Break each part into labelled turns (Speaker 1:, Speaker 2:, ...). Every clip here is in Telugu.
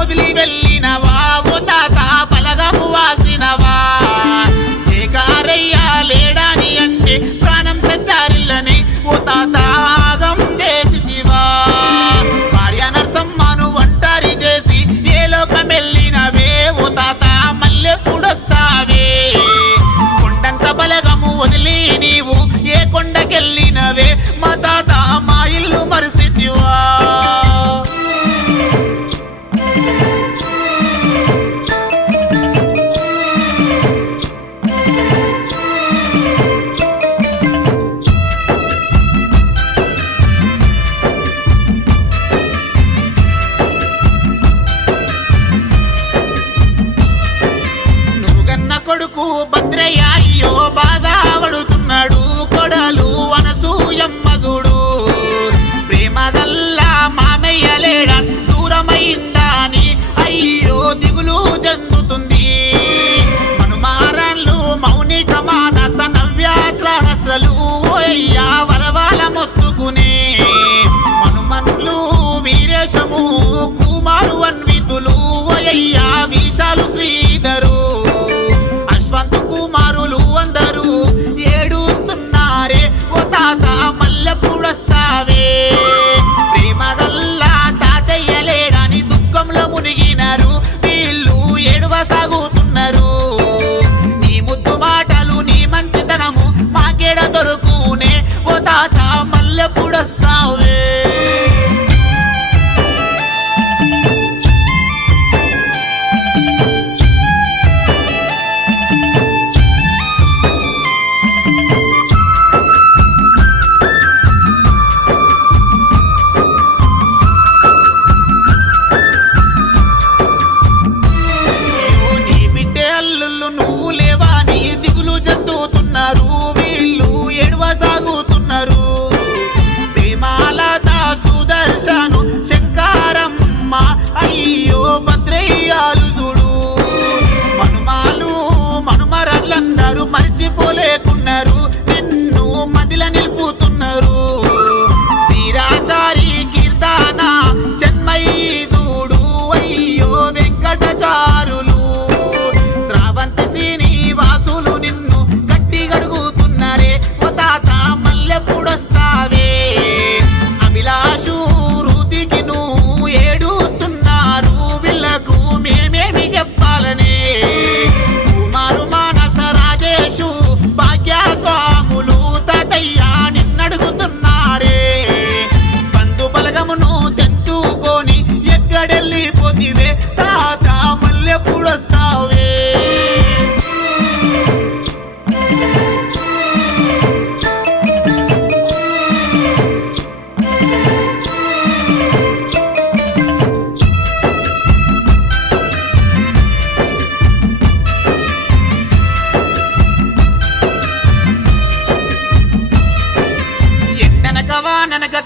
Speaker 1: వదిలి వెళ్ళిన వావు తాత పలగము వాసిన కొడుకు భద్రయ్యో బాగా పడుతున్నాడు. కొడలు అనసూయమ్మ చూడు. ప్రేమగల్లా మామయ్యలేడా దూరమైందా అయ్యో దిగులు చెందుతుంది. మనుమారాళ్ళు మౌనిక మానస నవ్యా సహస్రలు అయ్యా వలవాల మొత్తుకునే. మనుమన్లు వీరేశము కుమారు అన్వితులు అయ్యా Vishal Sridhar. olha por as talvez.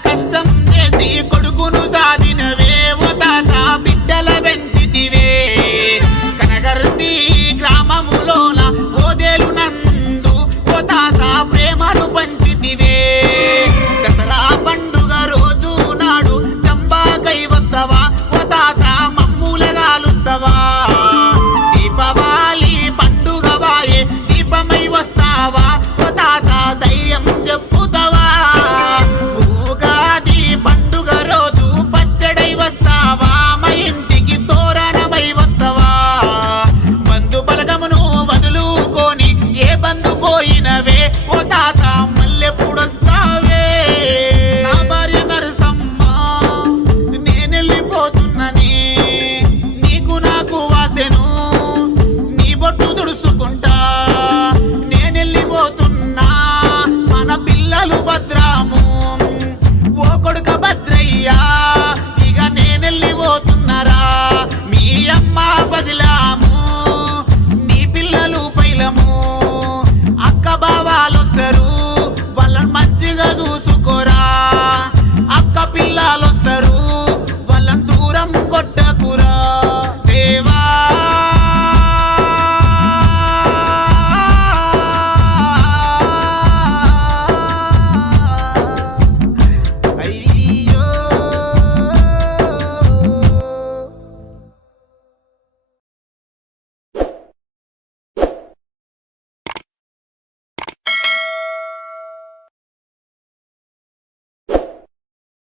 Speaker 1: కష్టం చేసి కొడు